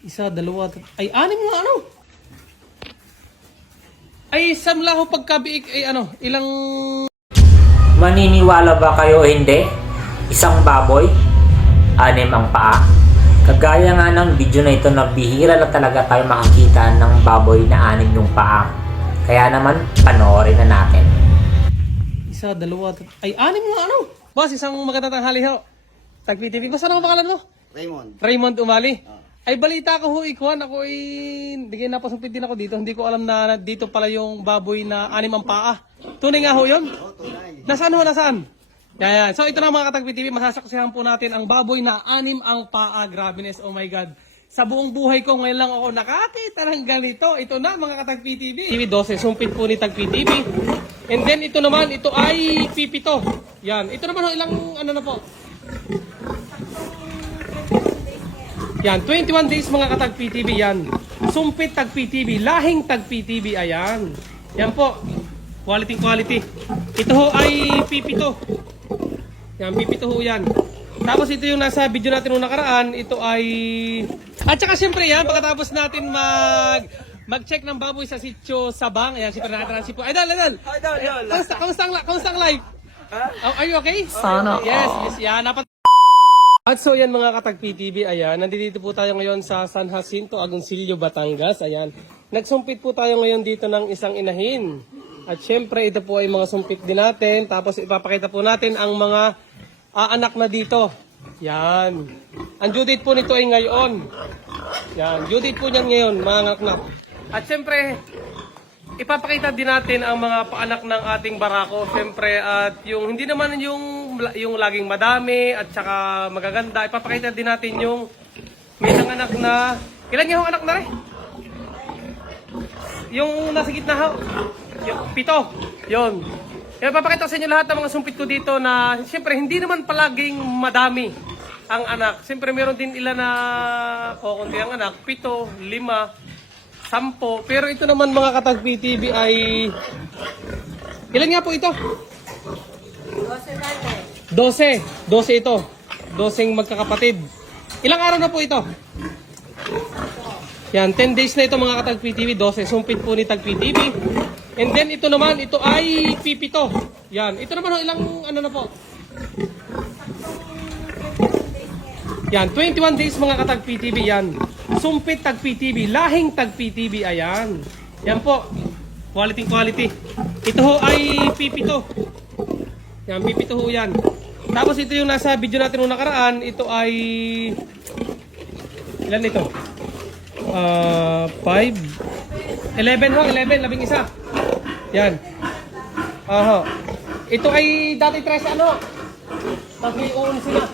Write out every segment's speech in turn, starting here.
Isa, dalawa, ay anim nga ano? Ay samla ho pagkabiik ay ano, ilang... Maniniwala ba kayo o hindi? Isang baboy, anim ang paa. Kagaya nga ng video na ito na bihira na talaga tayo makakita ng baboy na anim yung paa. Kaya naman, panoorin na natin. Isa, dalawa, ay anim nga ano? Boss, isang magandang tanghali ho. Tagpi TV, basta ano ang pangalan mo? Raymond Umali. Ay balita ko ho, ikuan ako ay bigay na pasumpit din ako dito. Hindi ko alam na dito pala yung baboy na anim ang paa. Tunay nga ho yun? Oo, tunay. Nasaan ho, nasaan? Yan. So ito na mga katagpi TV, masasaksihan po natin ang baboy na anim ang paa. Grabeness, oh my God. Sa buong buhay ko ngayon lang ako nakakita ng ganito. Ito na mga katagpi TV. TV 12, sumpit po ni Tagpi TV. And then ito naman, ito ay pipito. Yan. Ito naman ho, ilang ano na po? Yan, 21 days mga katagpi TV yan. Sumpit Tagpi TV, lahing Tagpi TV, ayan. Yan po, quality. Ito ho ay pipito. Yan, pipito ho yan. Tapos ito yung nasa video natin nung nakaraan, ito ay... At saka siyempre yan, pagkatapos natin mag-check ng baboy sa sitio Sabang. Ayan, siyempre nakatransip po. Idol. Kamusta ang live? Are you okay? Sana Yes, yan. At so yan mga katagpi TV, ayan, nandito po tayo ngayon sa San Jacinto, Agoncillo, Batangas, ayan. Nagsumpit po tayo ngayon dito ng isang inahin. At syempre ito po ay mga sumpit din natin, tapos ipapakita po natin ang mga anak na dito. Yan. Ang due date po nito ay ngayon. Yan, due date po niyan ngayon, mga anak. At syempre, ipapakita din natin ang mga paanak ng ating barako. Siyempre, at yung hindi naman yung laging madami at saka magaganda. Ipapakita din natin yung may nanganak na... Ilan yung anak na rin? Yung nasa gitna ho? Yung 7. Yun. Ipapakita ko sa inyo lahat ng mga sumpit ko dito na siyempre hindi naman palaging madami ang anak. Siyempre meron din ilan na kundi ang anak. 7, 5, 10. Pero ito naman mga katagpi TV ay... Ilan nga po ito? 12 ito. 12 magkakapatid. Ilang araw na po ito? Yan, 10 days na ito mga katagpi TV. 12. Sumpit po ni Tagpi TV. And then ito naman, ito ay pipito. Yan. Ito naman ilang ano na po? Yan, 21 days mga katagpi TV yan. Sumpit Tagpi TV, lahing Tagpi TV, ayan. Yan po, quality. Ito ho ay pipito. Yan, pipito ho yan. Tapos ito yung nasa video natin nung nakaraan, ito ay... Ilan ito? 5? 11 ho, 11. Yan. Aha. Ito ay dati 13 ano? Tapos may 11 na.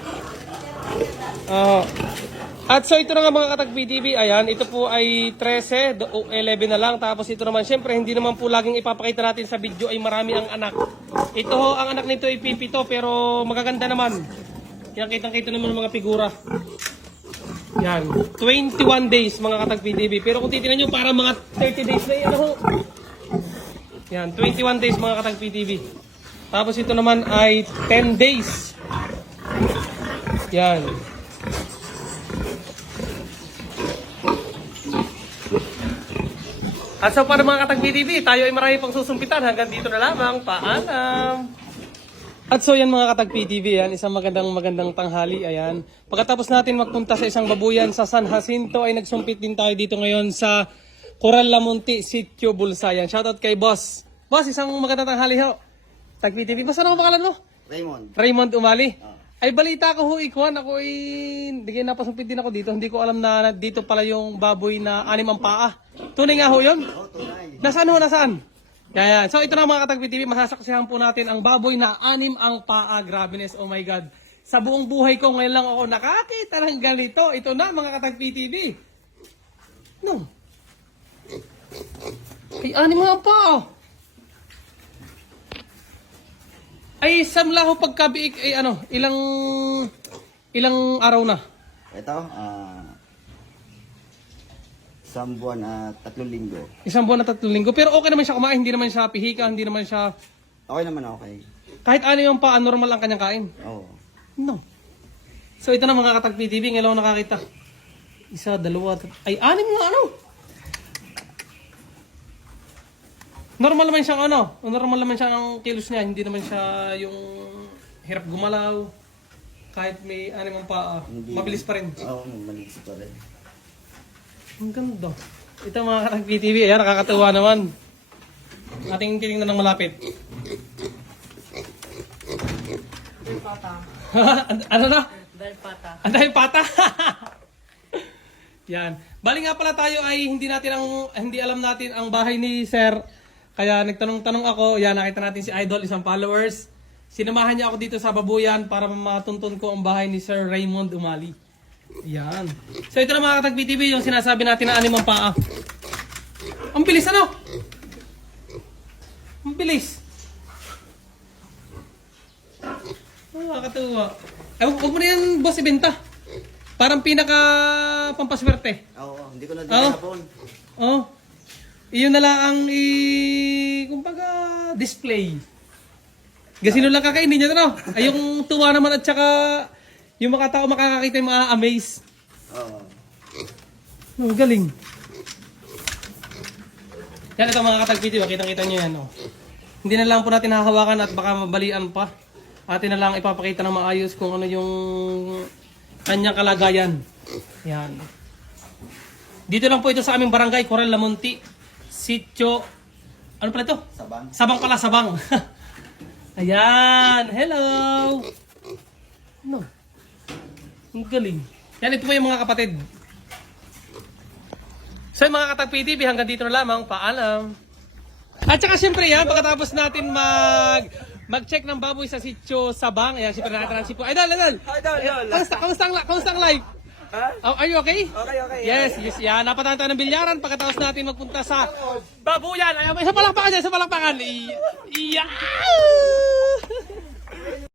At so ito na nga mga katagpi TV, ayan, ito po ay 13, 11 na lang. Tapos ito naman, syempre hindi naman po laging ipapakita natin sa video ay marami ang anak. Ito ho, ang anak nito ay pipito pero magaganda naman. Yan, kitang-kita naman mga figura. Yan, 21 days mga katagpi TV. Pero kung titignan nyo, para mga 30 days na yan ho. Yan, 21 days mga katagpi TV. Tapos ito naman ay 10 days. Yan. At so para mga katagpi TV, tayo ay marami pang susumpitan. Hanggang dito na lamang. Paalam! At so yan mga katagpi TV, yan, isang magandang tanghali. Ayan. Pagkatapos natin magpunta sa isang babuyan sa San Jacinto, ay nagsumpit din tayo dito ngayon sa Coral Lamonti, Sitio Bulsayan. Shoutout kay Boss. Boss, isang magandang tanghali ho. Tagpi TV, basta ano ang pangalan mo? Raymond Umali. Ay balita ko ho, ikuan ako ay bigay na pasumpit din ako dito. Hindi ko alam na dito pala yung baboy na anim ang paa. Tunay nga ho yun? Oo, tunay. Nasaan ho, nasaan? Yan. So ito na mga katagpi TV, masasaksihan po natin ang baboy na anim ang paa. Grabeness, oh my God. Sa buong buhay ko ngayon lang ako nakakita ng ganito. Ito na mga katagpi TV. No. Ay, anim ang paa. Ay, samla ho pagkabiik, ay ano, ilang araw na? Ito, isang buwan at 3 linggo. Isang buwan na 3 linggo. Pero okay naman siya kumain, hindi naman siya pihika, hindi naman siya... Okay naman, okay. Kahit ano yung paa, normal ang kanyang kain. Oo. No. So ito na mga katagpi TV, ngayon lang ako nakakita. Isa, dalawa, ay, 6 nga ano. Normal naman siyang ano. Normal naman siyang ang kilos niya. Hindi naman siya yung hirap gumalaw. Kahit may 6 ang paa. Mabilis pa rin. Oo, mabilis pa rin. Ang ganda. Ito mga katag-PTV, ayan, nakakatuwa naman. Ating titingnan ng malapit. Ano na? Dahil pata. Ang dahil pata. Yan. Bali nga pala tayo ay hindi alam natin ang bahay ni Sir. Kaya nagtanong-tanong ako. Yan, nakita natin si Idol, isang followers. Sinamahan niya ako dito sa Babuyan para matuntun ko ang bahay ni Sir Raymond Umali. Yan. So ito na mga katag-PTV, yung sinasabi natin na 6 ang paa. Ang bilis ano? Ang bilis. Nakakatuwa. Ay, huwag mo na yan, boss, ibenta. Parang pinaka pampaswerte. Oo, hindi ko na dinapon. Oh. Iyon na lang ang kumbaga, display. Gasino lang kakainin niya, no? Ay, yung tuwa naman at saka yung mga tao makakakita yung mga amaze. Oo. Oh, galing. Yan, ito mga katagpiti, makitang-kita nyo yan, oh. Hindi na lang po natin hahawakan at baka mabalian pa. Atin na lang ipapakita ng maayos kung ano yung kanyang kalagayan. Yan. Dito lang po ito sa aming barangay, Coral Lamonti, Sitio, ano pala ito? Sabang. Sabang pala, Sabang. Ayan, hello! No. Ang galing. Yan, ito po yung mga kapatid. So yung mga katag-PTV, hanggang dito na lamang. Paalam. At saka siyempre yan, pagkatapos natin mag-check ng baboy sa Sitio Sabang. Ayan, siyempre nakatransi po. Idol! Kamusta ang live? Oh, are you okay? Okay. Yes. Yan. Napatahan tayo ng bilyaran pagkatapos natin magpunta sa Babuyan. Ayan, isa palakpakan dyan, isa palakpakan. Iyan!